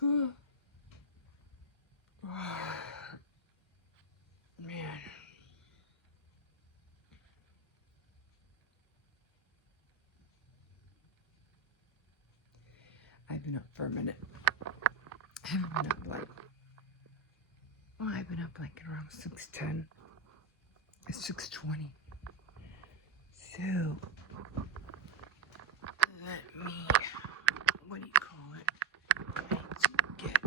Man. I've been up for a minute. I haven't been up like, well, I've been up like around 6:10. It's 6:20. So, let me, what do you call it? I need to get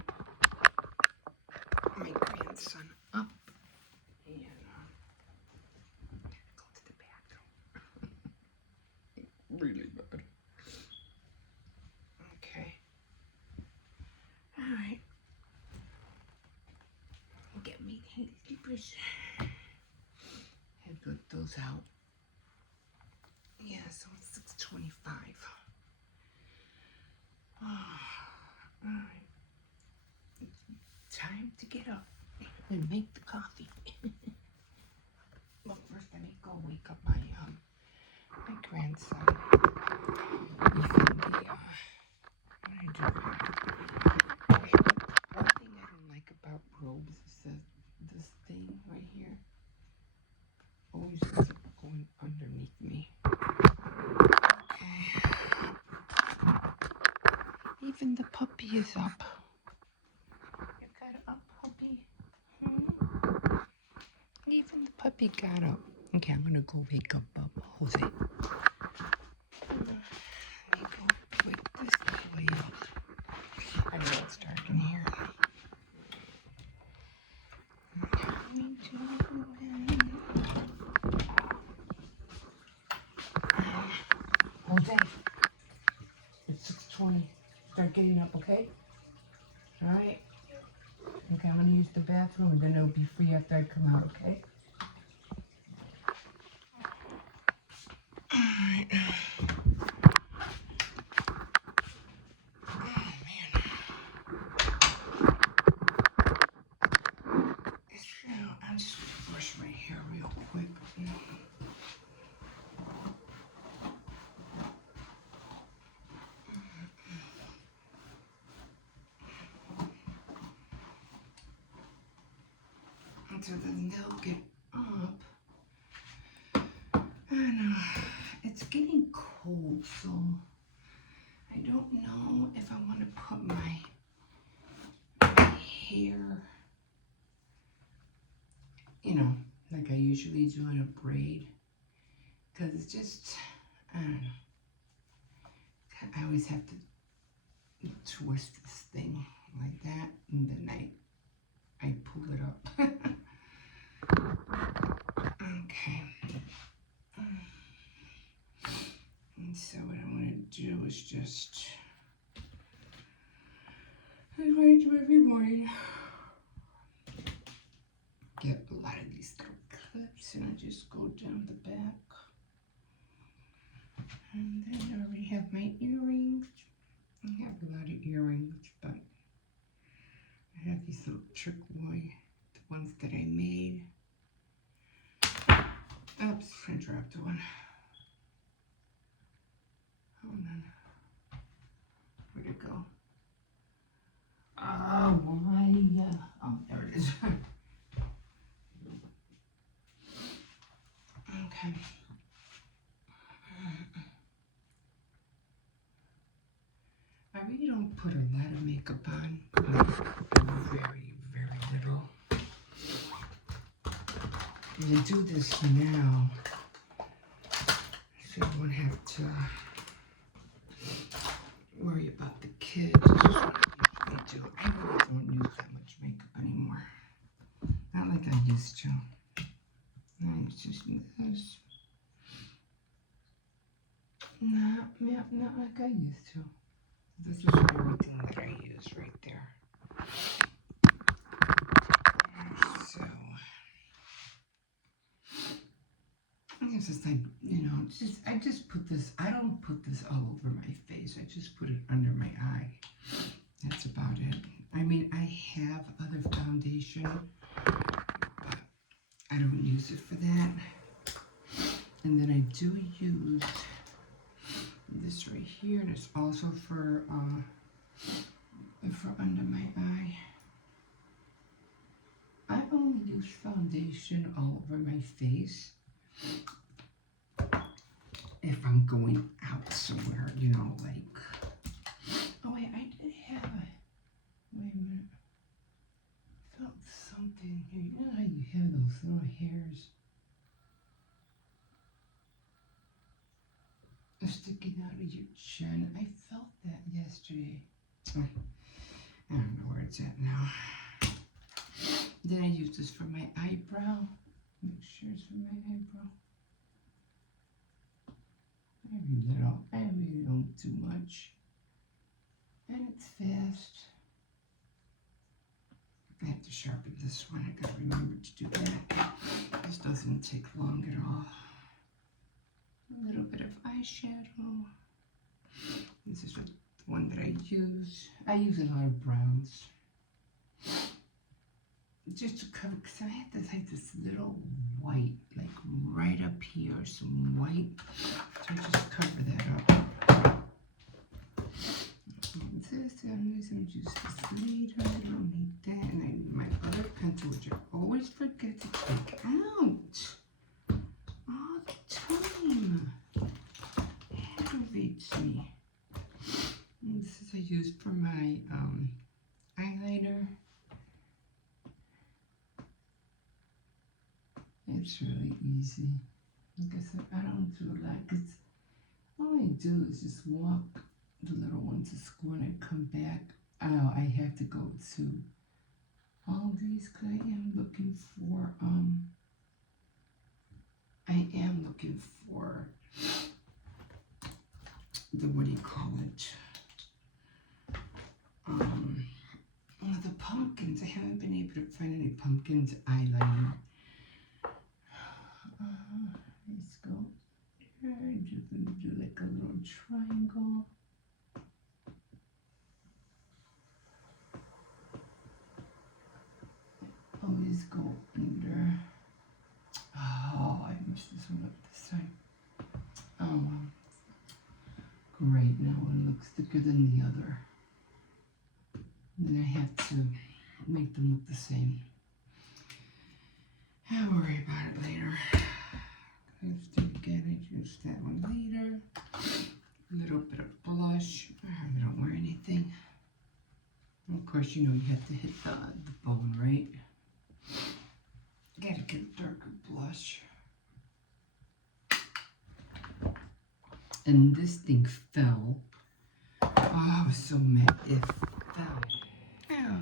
my grandson up and go to the bathroom. Really bad. Okay. Alright. Get me sleepers. And put those out. Yeah, so it's 6:25. Alright. Time to get up and make the coffee. Well, first let me go wake up my grandson. He's in the what I do. One thing I don't like about robes is this thing right here always ends up going underneath me. Okay. Even the puppy is up. You got up, puppy? Even the puppy got up. Okay, I'm gonna go wake up Jose. Let me go wake this boy up. I know it's dark in here. Jose, it's 6:20. Start getting up, okay? Alright? Okay, I'm gonna use the bathroom and then it'll be free after I come out, okay? Alright. Oh, man. I'm just gonna brush my hair real quick. So then they'll get up. And it's getting cold, so I don't know if I want to put my hair, you know, like I usually do in a braid. Because it's just, I don't know. I always have to twist this thing like that, and then I pull it up. Okay. And so what I want to do is just, that's what I do every morning. Get a lot of these little clips, and I just go down the back. And then I already have my earrings. I have a lot of earrings, but I have these little turquoise, the ones that I made. Oops, I dropped one. Hold on. Where'd it go? Oh, why? Oh, there it is. Okay. I really don't put a lot of makeup on. Very, very little. You do this now, so you won't have to worry about the kids. I really don't use that much makeup anymore. Not like I used to. I just this. Not like I used to. This is everything that I use right there. So, I guess it's like, you know, I just put this, I don't put this all over my face. I just put it under my eye. That's about it. I mean, I have other foundation, but I don't use it for that. And then I do use this right here, and it's also for for under my eye. I only use foundation all over my face if I'm going out somewhere, you know, like, oh wait, I did have a, wait a minute, I felt something here. You know how you have those little hairs sticking out of your chin? I felt that yesterday. I don't know where it's at now. Then I use this for my eyebrow. Make sure it's for my eyebrow. Very little. I really don't do much. And it's fast. I have to sharpen this one. I gotta remember to do that. This doesn't take long at all. A little bit of eyeshadow. This is the one that I use. I use a lot of browns. Just to cover, because I had this, like this little white, like right up here, some white. So I just cover that up. I'm using just this later. I don't need that. And I need my other pencil, which I always forget to take out all the time. It aggravates me. And this is I use for my highlighter. It's really easy. Like I said, I don't do a lot because all I do is just walk the little one to school and I come back. Oh, I have to go to Aldi's because I am looking for the, what do you call it? The pumpkins. I haven't been able to find any pumpkins eyeliner. Let's go here. Do like a little triangle. Always go under. Oh, I messed this one up this time. Oh, great. Now one looks thicker than the other. And then I have to make them look the same. I'll worry about it later. Let's do it again. I use that one later. A little bit of blush. I don't wear anything. And of course, you know you have to hit the bone, right? Gotta get darker blush. And this thing fell. Oh, I was so mad it fell.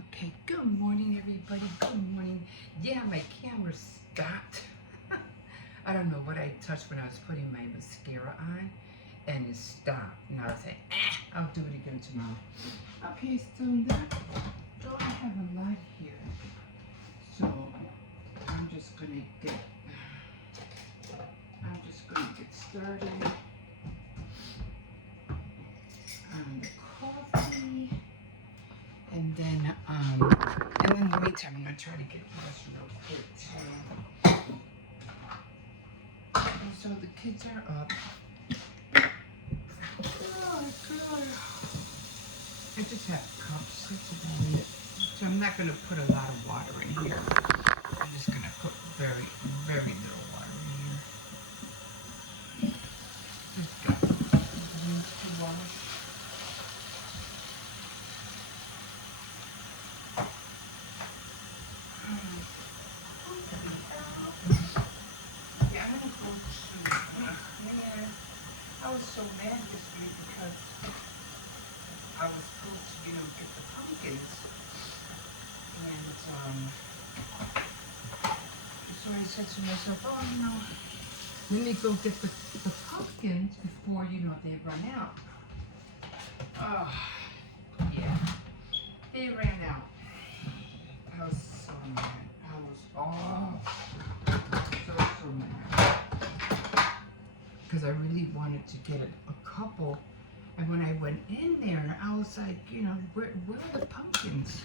Okay, good morning, everybody. Good morning. Yeah, my camera stopped. I don't know what I touched when I was putting my mascara on, and it stopped. And I was like, I'll do it again tomorrow. Okay, so that don't have a lot here. So I'm just gonna get started on the coffee, and then in the meantime, I'm gonna try to get dressed real quick too. And so the kids are up. Good. I just have cups. That's about it. So I'm not gonna put a lot of water in here. I'm just gonna put very, very little water in here. Just got these to wash. Yeah, I'm gonna go to man. I was so mad this week because I was supposed to, get the pumpkins. And so I said to myself, oh no, let me go get the pumpkins before, they run out. Oh, yeah, they ran out. I was so mad. So mad. Because I really wanted to get a couple. And when I went in there, I was like, where are the pumpkins?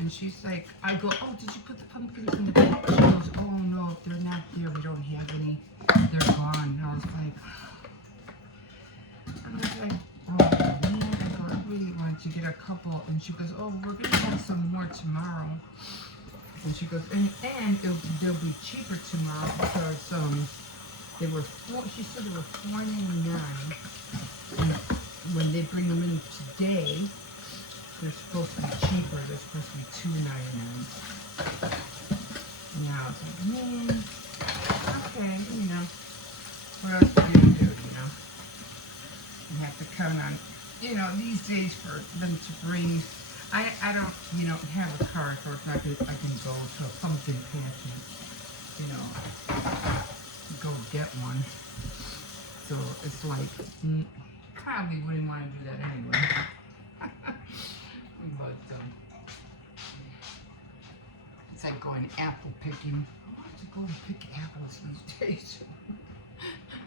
And she's like, I go, oh, did you put the pumpkins in the bag? She goes, oh no, they're not there. We don't have any. They're gone. And I was like, oh man, I really wanted to get a couple, and she goes, "Oh, we're gonna have some more tomorrow." And she goes, and they'll be cheaper tomorrow because they were she said they were $4.99, and when they bring them in today, they're supposed to be cheaper. They're supposed to be $2.99. Now it's like, man, okay, what else are you gonna do? You have to count on, these days for them to bring. I don't, have a car, so it's not I can go to a pumpkin patch and, go get one. So it's like, probably wouldn't want to do that anyway. But it's like going apple picking. I want to go and pick apples these days.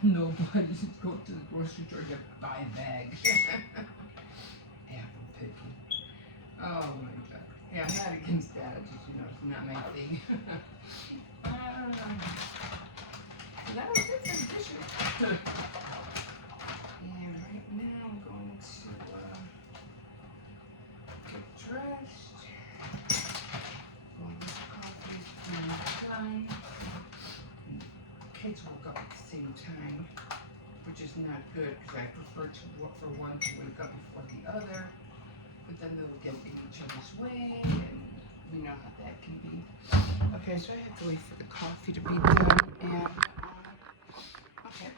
Nobody just go to the grocery store to buy a bag. Apple picking. Oh my God. Yeah, I'm not against that. It's just, it's not my thing. That was it for the dishes. And right now I'm going to get dressed. Well, this coffee is done. Kids woke up at the same time, which is not good because I prefer for one to wake up before the other. But then they'll get in each other's way, and we know how that can be. Okay, so I have to wait for the coffee to be done, and okay,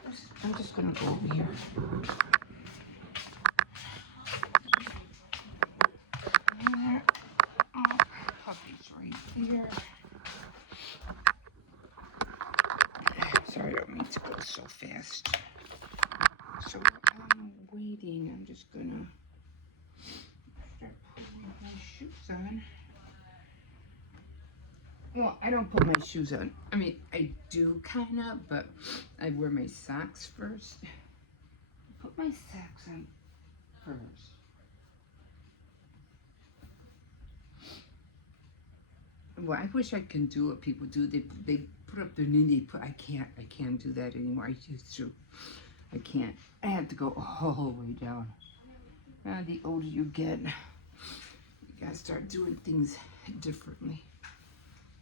I'm just gonna go over here. There. Oh, coffee's right here. Sorry, I don't mean to go so fast. So I'm waiting. I'm just gonna start putting my shoes on. Well, I don't put my shoes on. I mean, I do kind of, but I wear my socks first. Put my socks on first. Well, I wish I can do what people do. They put up their knee. I can't do that anymore. I used to. I can't. I have to go all the way down. The older you get, you gotta start doing things differently.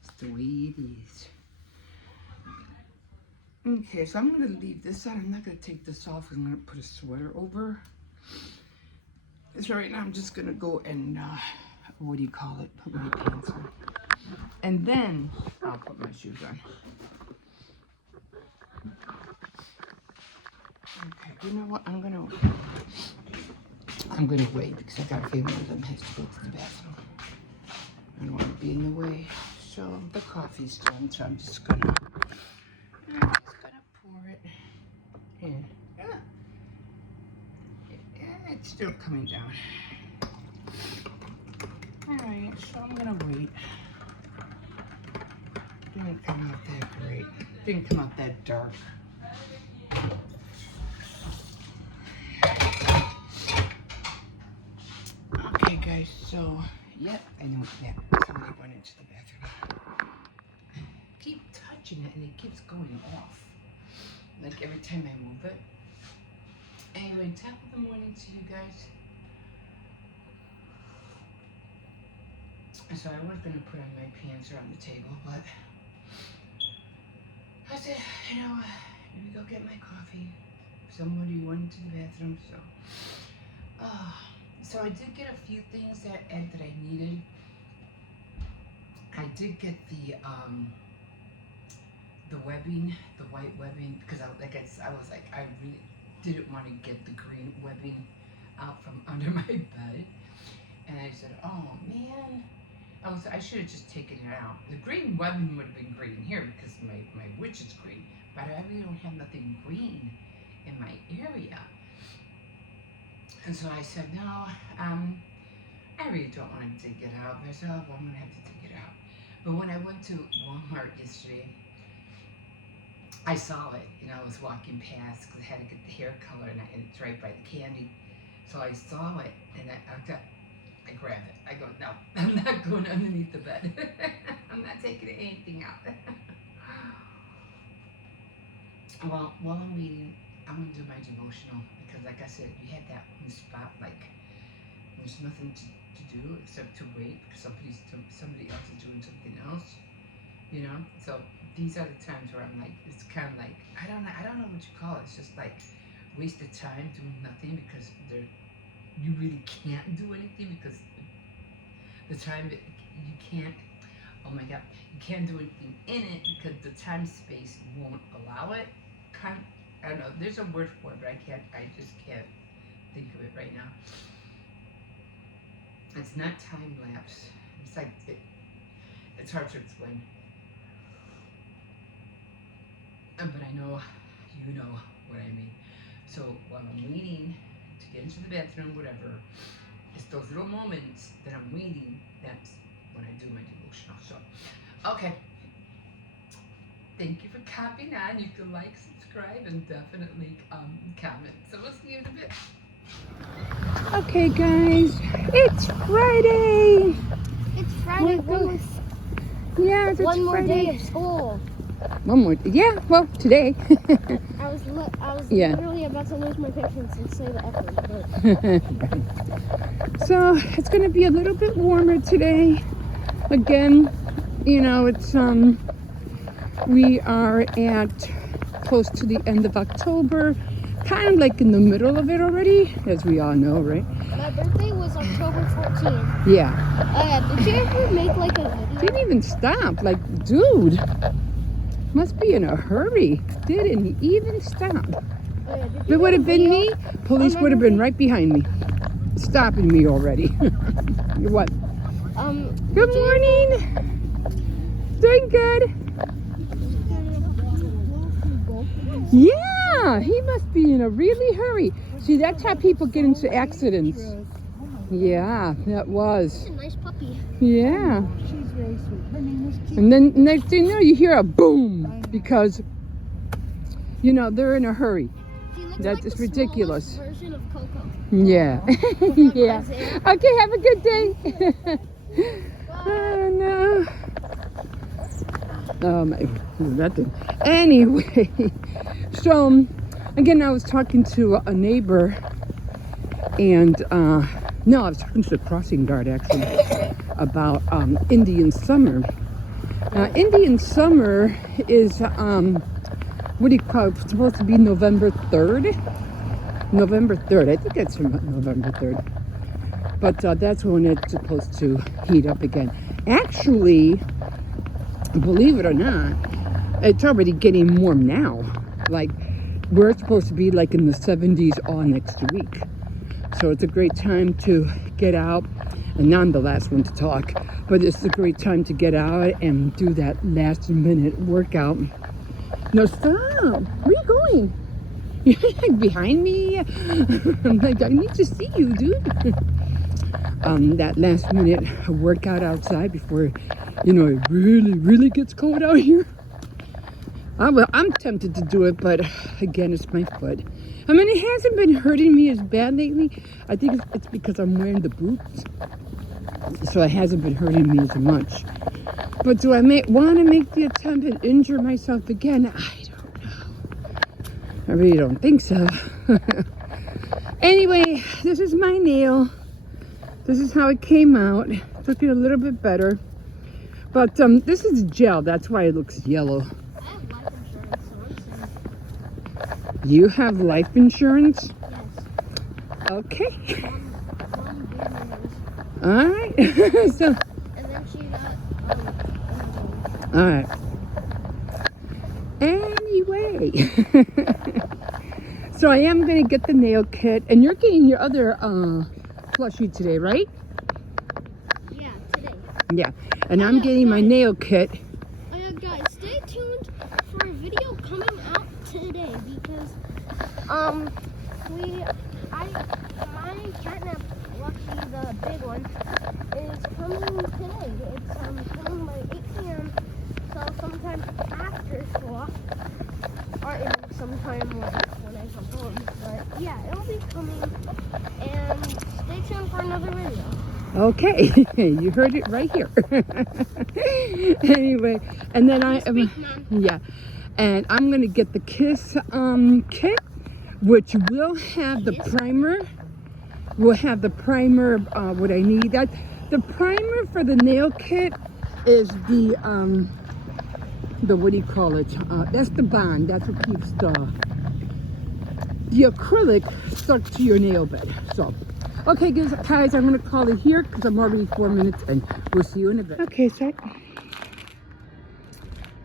It's the way it is. Okay, so I'm gonna leave this on. I'm not gonna take this off. I'm gonna put a sweater over. So right now I'm just gonna go and what do you call it? Put my pants on, and then I'll put my shoes on. Okay, you know what? I'm gonna wait because I got a feeling one of them has to go to the bathroom. I don't want to be in the way. So the coffee's done, so I'm just gonna pour it in. It's still coming down. Alright, so I'm gonna wait. Didn't come out that great. Didn't come out that dark. Okay guys, so yep, I know that somebody went into the bathroom. I keep touching it and it keeps going off. Like every time I move it. Anyway, top of the morning to you guys. So I was gonna put on my pants around the table, but I said, let me go get my coffee. Somebody went to the bathroom, so I did get a few things that I needed. I did get the webbing, the white webbing, because I was like, I really didn't want to get the green webbing out from under my bed. And I said, oh man, I should have just taken it out. The green webbing would have been great in here because my witch is green, but I really don't have nothing green in my area. And so I said, no, I really don't want to take it out. But I said, oh, well, I'm going to have to take it out. But when I went to Walmart yesterday, I saw it. I was walking past because I had to get the hair color, and it's right by the candy. So I saw it, and I grabbed it. I go, no, I'm not going underneath the bed. I'm not taking anything out. Well, while I'm reading, I'm going to do my devotional because, like I said, you had that one spot, like, there's nothing to do except to wait because somebody else is doing something else, you know. So these are the times where I'm like, it's kind of like I don't know what you call it. It's just like wasted time doing nothing because you really can't do anything because the time that you can't. Oh my God, you can't do anything in it because the time space won't allow it. I don't know. There's a word for it, but I just can't think of it right now. It's not time lapse. It's like it's hard to explain. But I know you know what I mean. So while I'm waiting to get into the bathroom, whatever, it's those little moments that I'm waiting. That's when I do my devotional. So, okay. Thank you for copying on. You can like, subscribe, and definitely comment. So we'll see you in a bit. Okay, guys, it's Friday. It's Friday. Yeah, it's one more Friday. day of school. One more. Yeah, well, today. I was Yeah. literally about to lose my patience and say the F word. So it's going to be a little bit warmer today. Again, you know, it's we are at close to the end of October, kind of like in the middle of it already, as we all know, right? My birthday was October 14th. Yeah. Did you ever make like a video? Didn't even stop. Like, dude, must be in a hurry. Didn't even stop. Oh, yeah. If it would have been me, police would have been right behind me, stopping me already. What? Good morning. Doing good. Yeah, he must be in a really hurry. See, that's how people get into accidents. Yeah, that was. She's a nice puppy. Yeah. She's very sweet. Her name is Kiki. And then next thing you know, you hear a boom because, you know, they're in a hurry. She looks That's like just the ridiculous. smallest version of Coco. Yeah. Yeah. Okay, have a good day. Oh, no. Oh, my. That thing. Anyway, so, again, I was talking to a neighbor, and, no, I was talking to the crossing guard, actually, about Indian summer. Indian summer is, what do you call it? It's supposed to be November 3rd? November 3rd. I think it's November 3rd. But that's when it's supposed to heat up again. Actually, believe it or not, it's already getting warm now. Like, we're supposed to be like in the 70s all next week. So it's a great time to get out. And I'm the last one to talk, but it's a great time to get out and do that last minute workout. No, stop. Where are you going? You're like behind me. I'm like, I need to see you, dude. That last minute workout outside before, you know, it really gets cold out here. I'm tempted to do it, but again, it's my foot. I mean, it hasn't been hurting me as bad lately. I think it's because I'm wearing the boots. So it hasn't been hurting me as much. But do I want to make the attempt and injure myself again? I don't know. I really don't think so. Anyway, this is my nail. This is how it came out. It's looking a little bit better. But this is gel. That's why it looks yellow. You have life insurance? Yes. Okay. Mom All right. So. and then she got All right. Anyway. So I am going to get the nail kit. And you're getting your other plushie today, right? yeah, today. Yeah. And I'm getting my nail kit. Guys, stay tuned for a video coming out today because my catnap plushie, the big one, is coming today. It's coming by 8 p.m. So sometime after school, or even sometime when I come home. But yeah, it'll be coming. And stay tuned for another video. Okay, you heard it right here. Anyway, and then yeah, and I'm gonna get the Kiss kit, which will have the primer will have the primer, what I need. That the primer for the nail kit is the what do you call it? That's the bond. That's what keeps the acrylic stuck to your nail bed. So, okay, guys, I'm gonna call it here because I'm already 4 minutes and we'll see you in a bit. Okay, so I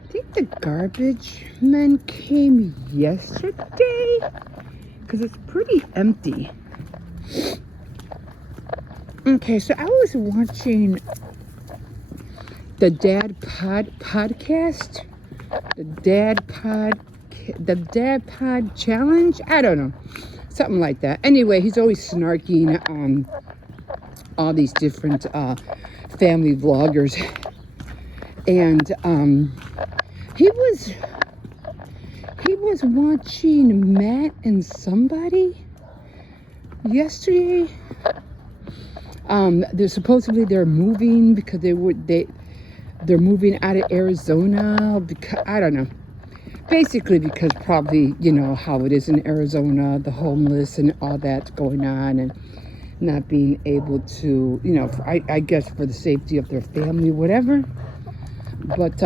think the garbage men came yesterday because it's pretty empty. Okay, so I was watching the Dad podcast, the Dad Pod Challenge. I don't know, something like that. Anyway, he's always snarking on all these different family vloggers, and he was watching Matt and somebody yesterday. They're moving because they're moving out of Arizona because I don't know. Basically because probably, you know, how it is in Arizona, the homeless and all that's going on, and not being able to, you know, I guess for the safety of their family, whatever. But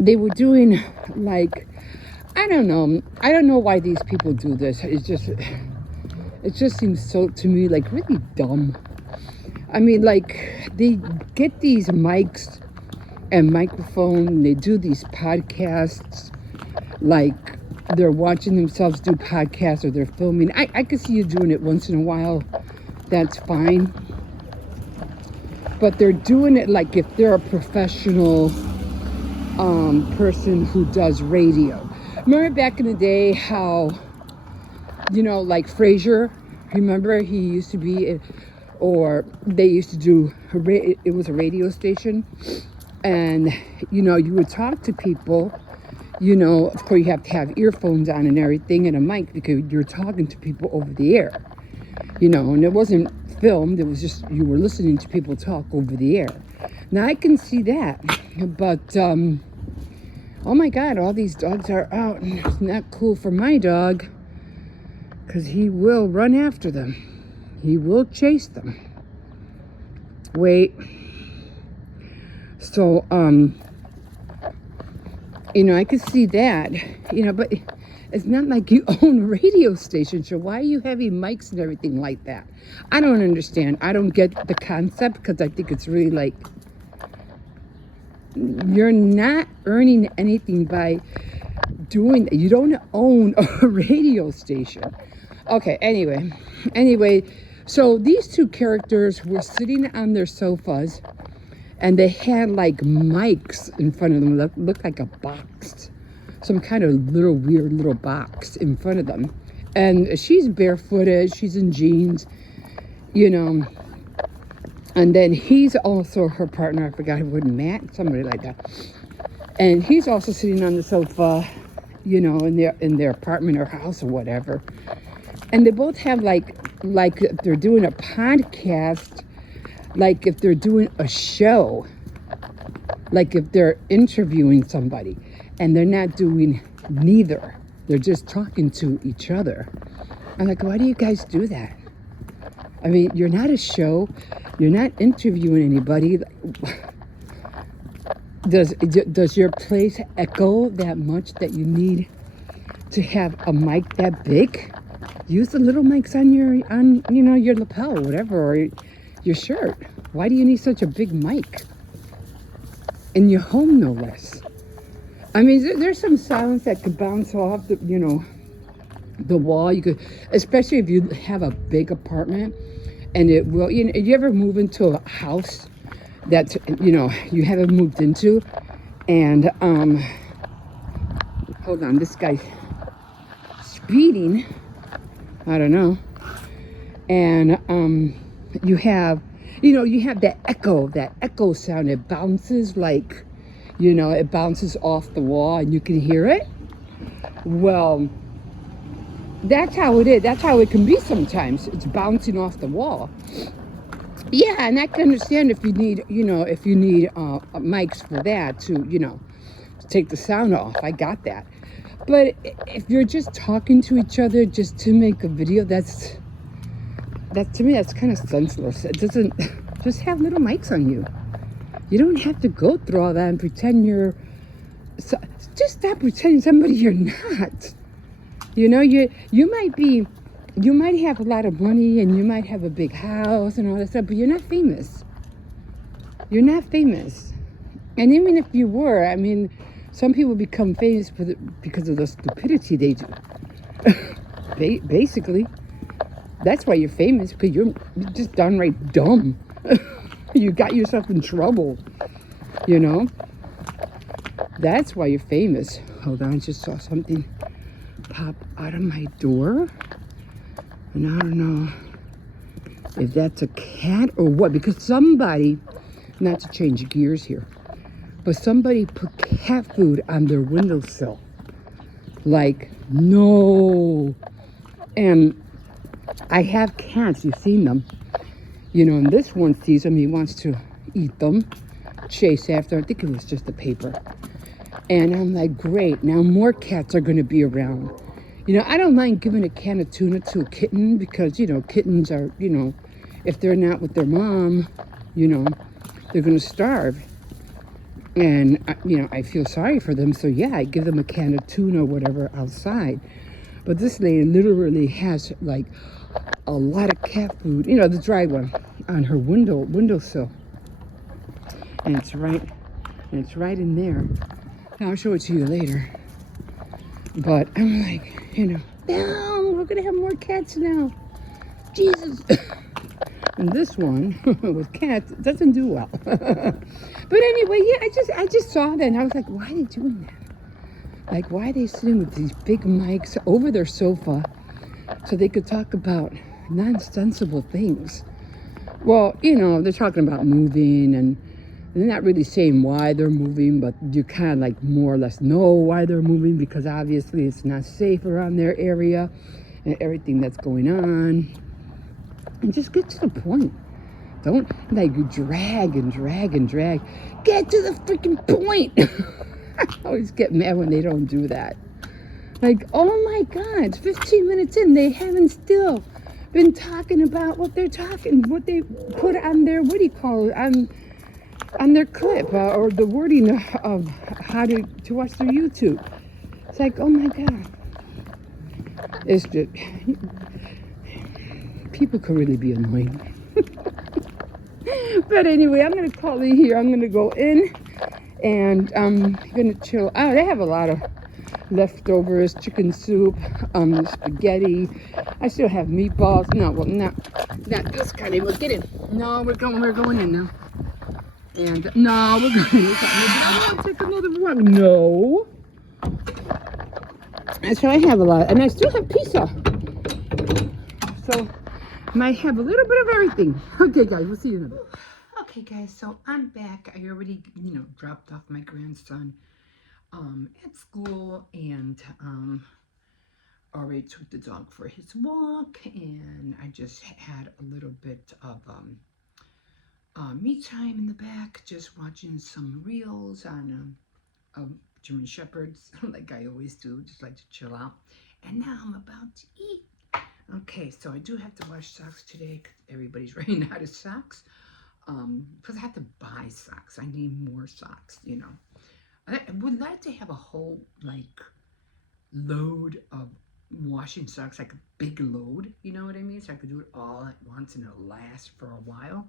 they were doing like, I don't know why these people do this. It just seems so, to me, like really dumb. I mean, like, they get these mics and microphone, and they do these podcasts, like they're watching themselves do podcasts or they're filming. I could see you doing it once in a while. That's fine. But they're doing it like if they're a professional person who does radio. Remember back in the day how, you know, like Frasier, remember he used to be, or they used to do, it was a radio station, and, you know, you would talk to people, you know, of course you have to have earphones on and everything and a mic because you're talking to people over the air, you know, and it wasn't filmed, it was just, you were listening to people talk over the air. Now I can see that, but, oh my God, all these dogs are out, and it's not cool for my dog. Because he will run after them. He will chase them. Wait. So, you know, I could see that, you know, but it's not like you own a radio station. So why are you having mics and everything like that? I don't understand. I don't get the concept because I think it's really like, you're not earning anything by doing that. You don't own a radio station. Okay, anyway, so these two characters were sitting on their sofas and they had like mics in front of them that looked like a box, some kind of little weird little box in front of them. And she's barefooted, she's in jeans, you know, and then he's also her partner, I forgot what, Matt, somebody like that. And he's also sitting on the sofa, you know, in their apartment or house or whatever. And they both have like if they're doing a podcast, like if they're doing a show, like if they're interviewing somebody, and they're not doing neither. They're just talking to each other. I'm like, why do you guys do that? I mean, you're not a show. You're not interviewing anybody. Does your place echo that much that you need to have a mic that big? Use the little mics on your lapel, whatever, or your shirt. Why do you need such a big mic? In your home, no less. I mean, there's some sounds that could bounce off the wall. You could, especially if you have a big apartment, and it will. You know, you ever move into a house that you haven't moved into, and hold on, this guy's speeding. I don't know. And you have that echo sound. It bounces like, it bounces off the wall and you can hear it. Well, that's how it is. That's how it can be sometimes. It's bouncing off the wall. Yeah, and I can understand if you need, mics for that to take the sound off. I got that. But if you're just talking to each other just to make a video, that's that to me, that's kind of senseless. It doesn't, just have little mics on you. You don't have to go through all that and pretend you're, so, just stop pretending somebody you're not. You know, you might be, you might have a lot of money and you might have a big house and all that stuff, but you're not famous. You're not famous. And even if you were, I mean, some people become famous because of the stupidity they do. Basically, that's why you're famous, because you're just downright dumb. You got yourself in trouble, you know? That's why you're famous. Hold on, I just saw something pop out of my door. And I don't know if that's a cat or what, because somebody, not to change gears here, but somebody put cat food on their windowsill. Like, no. And I have cats, you've seen them. You know, and this one sees them, he wants to eat them, chase after. I think it was just the paper. And I'm like, great, now more cats are going to be around. You know, I don't mind giving a can of tuna to a kitten because, you know, kittens are, you know, if they're not with their mom, you know, they're going to starve. And, you know, I feel sorry for them. So, yeah, I give them a can of tuna or whatever outside. But this lady literally has, like, a lot of cat food, you know, the dry one, on her windowsill. And it's right in there. And I'll show it to you later. But I'm like, you know, no, we're going to have more cats now. Jesus. And this one with cats doesn't do well. But anyway, yeah, I just saw that and I was like, why are they doing that? Like, why are they sitting with these big mics over their sofa so they could talk about nonsensical things? Well, you know, they're talking about moving and they're not really saying why they're moving, but you kind of like more or less know why they're moving because obviously it's not safe around their area and everything that's going on. And just get to the point. Don't like drag and drag and drag. Get to the freaking point. I always get mad when they don't do that. Like, oh my God, it's 15 minutes in. They haven't still been talking about what they put on their, what do you call it, on their clip or the wording of how to watch their YouTube. It's like, oh my God. It's just, people could really be annoying. But anyway, I'm going to call it here. I'm going to go in and I'm going to chill. Oh, they have a lot of leftovers, chicken soup, spaghetti. I still have meatballs. No, well, not this kind of. We'll get in. No, we're going in now. And no, we're going in. I want to take another walk. No. And so I have a lot, and I still have pizza. So might have a little bit of everything. Okay, guys, we'll see you in a bit. Okay, guys, so I'm back. I already, you know, dropped off my grandson at school and already took the dog for his walk, and I just had a little bit of me time in the back, just watching some reels on German Shepherds, like I always do, just like to chill out. And now I'm about to eat. Okay, so I do have to wash socks today because everybody's running out of socks. Because I have to buy socks. I need more socks, you know. I would like to have a whole, like, load of washing socks, like a big load, you know what I mean? So I could do it all at once and it'll last for a while.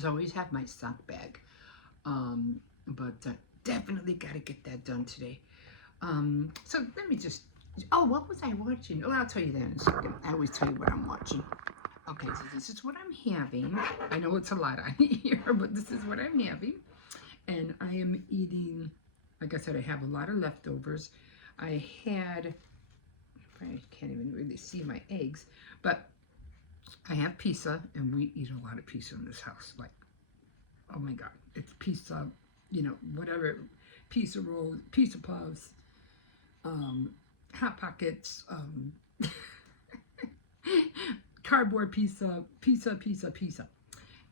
So I always have my sock bag. But definitely got to get that done today. So let me just, oh, what was I watching? Oh, I'll tell you that in a second. I always tell you what I'm watching. Okay, so this is what I'm having. I know it's a lot on here, but this is what I'm having. And I am eating, like I said, I have a lot of leftovers. I had, I can't even really see my eggs, but I have pizza, and we eat a lot of pizza in this house. Like, oh my God, it's pizza, you know, whatever, pizza rolls, pizza puffs, Hot Pockets, cardboard pizza.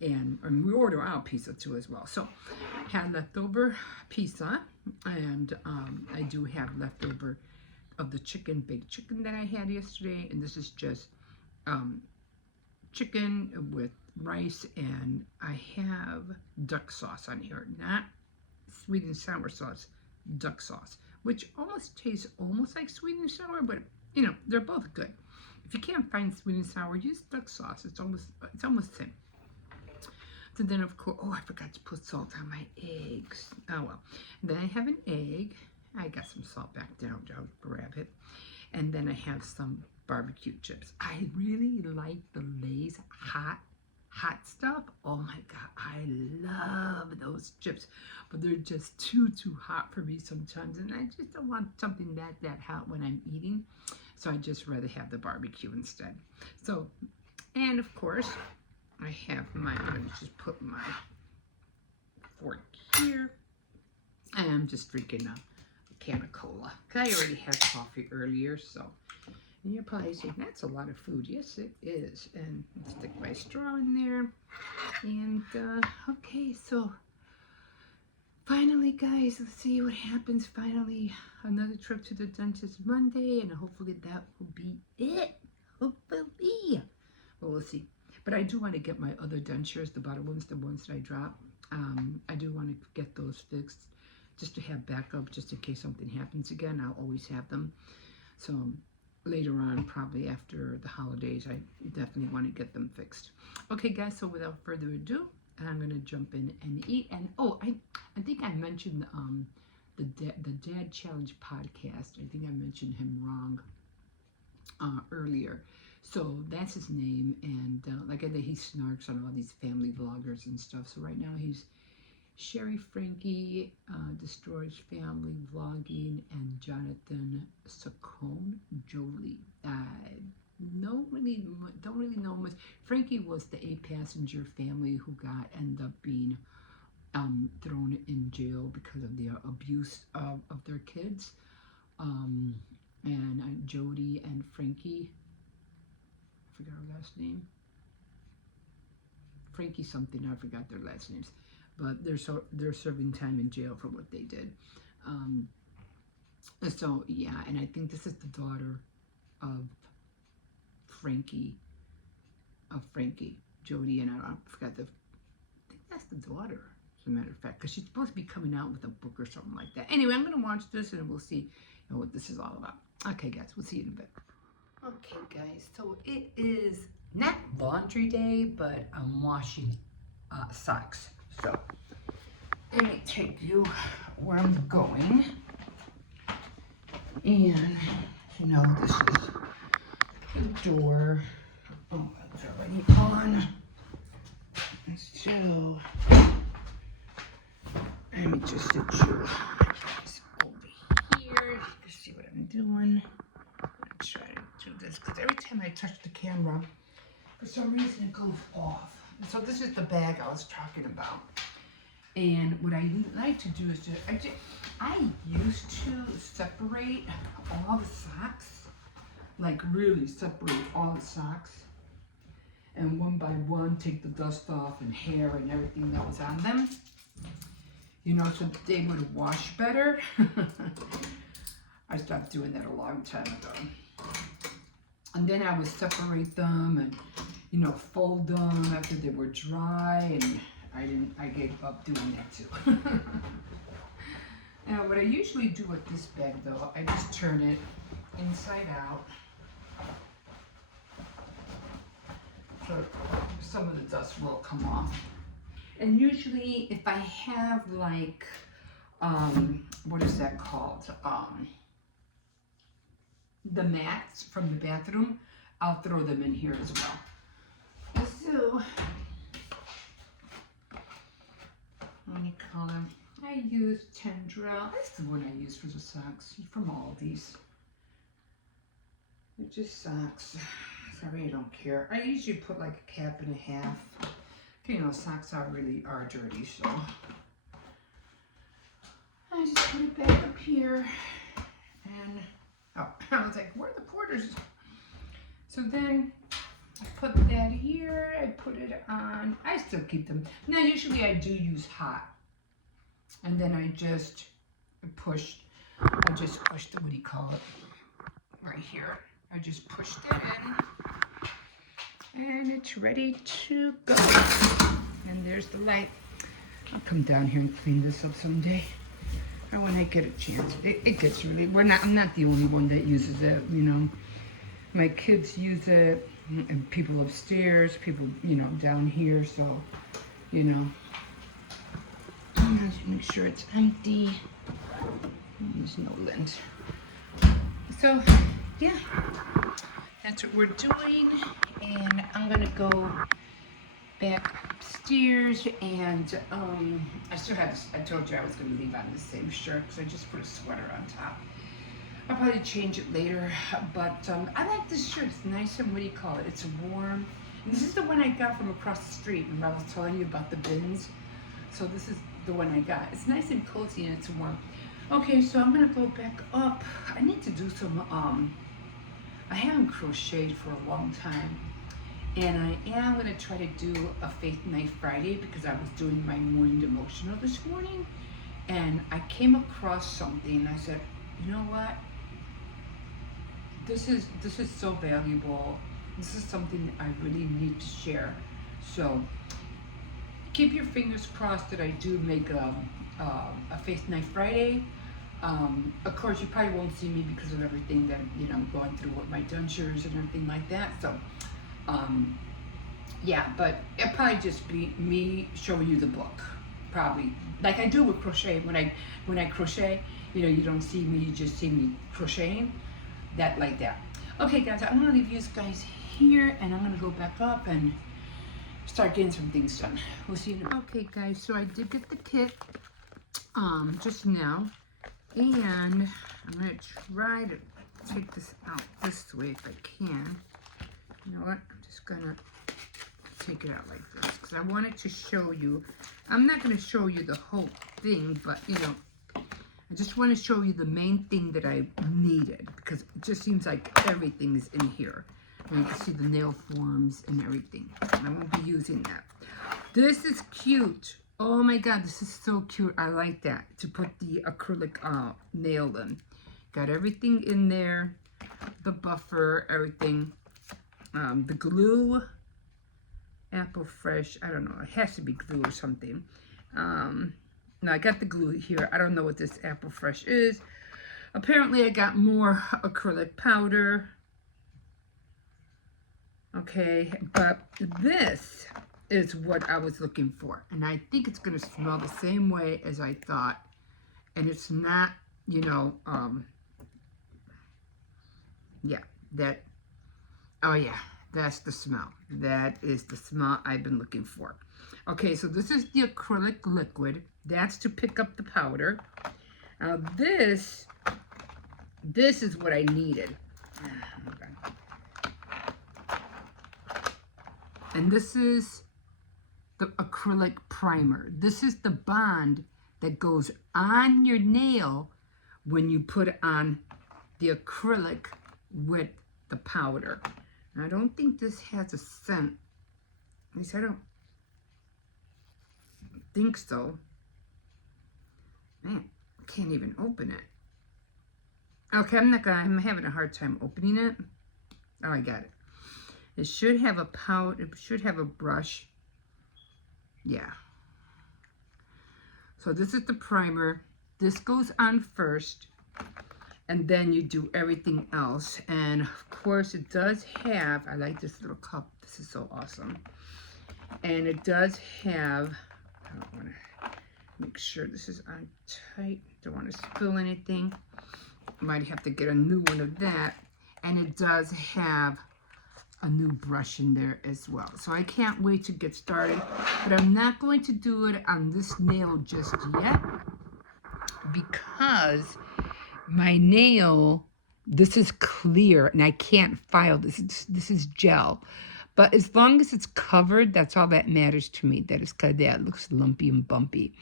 And we order out pizza too as well. So had leftover pizza, and I do have leftover of the baked chicken that I had yesterday, and this is just chicken with rice, and I have duck sauce on here, not sweet and sour sauce, duck sauce, which almost tastes almost like sweet and sour, but you know, they're both good. If you can't find sweet and sour, use duck sauce. It's almost the same. So then, of course, oh, I forgot to put salt on my eggs. Oh well. And then I have an egg. I got some salt back down. I'll grab it. And then I have some barbecue chips. I really like the Lay's hot stuff. Oh my God, I love those chips, but they're just too hot for me sometimes, and I just don't want something that hot when I'm eating. So I just rather have the barbecue instead. So, and of course, I have my. Let me just put my fork here. And I'm just drinking a can of cola. I already had coffee earlier, so. And you're probably saying, that's a lot of food. Yes, it is. And I'll stick my straw in there. And, okay, so finally, guys, let's see what happens. Finally, another trip to the dentist Monday, and hopefully that will be it. Hopefully. Well, we'll see. But I do want to get my other dentures, the bottom ones, the ones that I dropped. I do want to get those fixed just to have backup, just in case something happens again. I'll always have them. So later on, probably after the holidays, I definitely want to get them fixed. Okay, guys, so without further ado, I'm going to jump in and eat. And, oh, I think I mentioned the Dad Challenge podcast. I think I mentioned him wrong earlier. So that's his name. And like I said, he snarks on all these family vloggers and stuff. So right now he's Sherry Frankie, Destroys Family Vlogging, and Jonathan Saccone Jolie. Don't really know much. Frankie was the 8-passenger family who ended up being thrown in jail because of the abuse of their kids. And Jody and Frankie, I forgot her last name. Frankie something, I forgot their last names. But they're serving time in jail for what they did. So yeah, and I think this is the daughter of Frankie, Jody, and I forgot I think that's the daughter, as a matter of fact, because she's supposed to be coming out with a book or something like that. Anyway, I'm gonna watch this and we'll see what this is all about. Okay, guys, we'll see you in a bit. Okay, guys, so it is not laundry day, but I'm washing socks. So let me take you where I'm going. And you know, this is the door. Oh, it's already on. So let me just sit you over here. You can see what I'm doing. I'm trying to do this because every time I touch the camera, for some reason it goes off. And so this is the bag I was talking about. And what I like to do is I used to separate all the socks, like really separate all the socks, and one by one take the dust off and hair and everything that was on them, you know, so that they would wash better. I stopped doing that a long time ago. And then I would separate them and, you know, fold them after they were dry, and I gave up doing that too. Now, what I usually do with this bag, though, I just turn it inside out. So some of the dust will come off. And usually, if I have like, what is that called? The mats from the bathroom, I'll throw them in here as well. So, what do you call them? I use Tendril. That's the one I use for the socks from Aldi's. They're just socks. Sorry, I don't care. I usually put like a cap and a half. You know, socks are dirty, so I just put it back up here. And oh, I was like, where are the quarters? So then I put that here. I put it on. I still keep them. Now, usually I do use hot. And then I just push the, what do you call it? Right here. I just pushed it in. And it's ready to go. And there's the light. I'll come down here and clean this up someday. Or when I get a chance. It gets really, I'm not the only one that uses it, you know. My kids use it, and people upstairs, people, you know, down here, so, you know. Make sure it's empty. There's no lint. So, yeah, that's what we're doing. And I'm gonna go back upstairs, and I still have, I told you I was gonna leave on the same shirt, so I just put a sweater on top. I'll probably change it later, but I like this shirt. It's nice and, what do you call it? It's warm. And this is the one I got from across the street when I was telling you about the bins. So this is the one I got. It's nice and cozy and it's warm. Okay, so I'm gonna go back up. I need to do some, I haven't crocheted for a long time. And I am gonna try to do a Faith Night Friday because I was doing my morning devotional this morning. And I came across something and I said, you know what? This is so valuable. This is something that I really need to share. So keep your fingers crossed that I do make a Faith Night Friday. Of course, you probably won't see me because of everything that, you know, I'm going through with my dentures and everything like that. So, yeah, but it'll probably just be me showing you the book. Probably like I do with crochet. When I crochet, you know, you don't see me, you just see me crocheting. That like that. Okay, guys, I'm gonna leave you guys here, and I'm gonna go back up and start getting some things done. We'll see you in a minute. Okay, guys, so I did get the kit just now, and I'm gonna try to take this out this way if I can. You know what? I'm just gonna take it out like this because I wanted to show you. I'm not gonna show you the whole thing, but you know, I just want to show you the main thing that I needed because it just seems like everything is in here. And you can see the nail forms and everything. And I won't be using that. This is cute. Oh my God, this is so cute. I like that, to put the acrylic nail in. Got everything in there. The buffer, everything. The glue. Apple Fresh. I don't know. It has to be glue or something. Now I got the glue here. I don't know what this Apple Fresh is. Apparently I got more acrylic powder. Okay, but this is what I was looking for. And I think it's going to smell the same way as I thought. And it's not, you know, yeah, that, oh yeah, that's the smell. That is the smell I've been looking for. Okay, so this is the acrylic liquid. That's to pick up the powder. Now this is what I needed. And this is the acrylic primer. This is the bond that goes on your nail when you put on the acrylic with the powder. Now, I don't think this has a scent. At least I don't think so. Man, I can't even open it. Okay, I'm having a hard time opening it. Oh, I got it. It should have a powder, it should have a brush. Yeah. So this is the primer. This goes on first, and then you do everything else. And of course it does have, I like this little cup. This is so awesome. And it does have, I don't want to make sure this is on tight. Don't want to spill anything. Might have to get a new one of that. And it does have a new brush in there as well. So I can't wait to get started, but I'm not going to do it on this nail just yet because my nail, this is clear and I can't file this. This is gel. But as long as it's covered, that's all that matters to me. That is good. That looks lumpy and bumpy.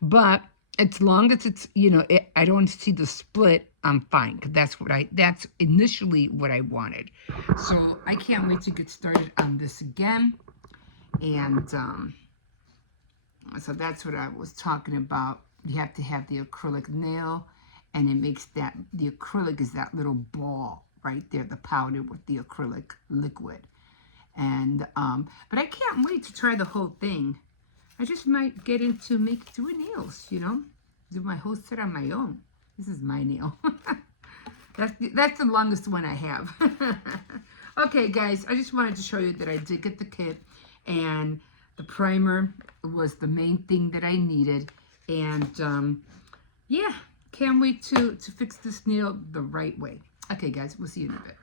But as long as it's, you know, I don't see the split, I'm fine. Cause that's initially what I wanted. So I can't wait to get started on this again. And so that's what I was talking about. You have to have the acrylic nail, and it makes that, the acrylic is that little ball right there, the powder with the acrylic liquid. And but I can't wait to try the whole thing. I just might get into doing nails, you know, do my whole set on my own. This is my nail. That's the longest one I have. Okay, guys, I just wanted to show you that I did get the kit, and the primer was the main thing that I needed. And yeah, can't wait to fix this nail the right way. Okay, guys, we'll see you in a bit.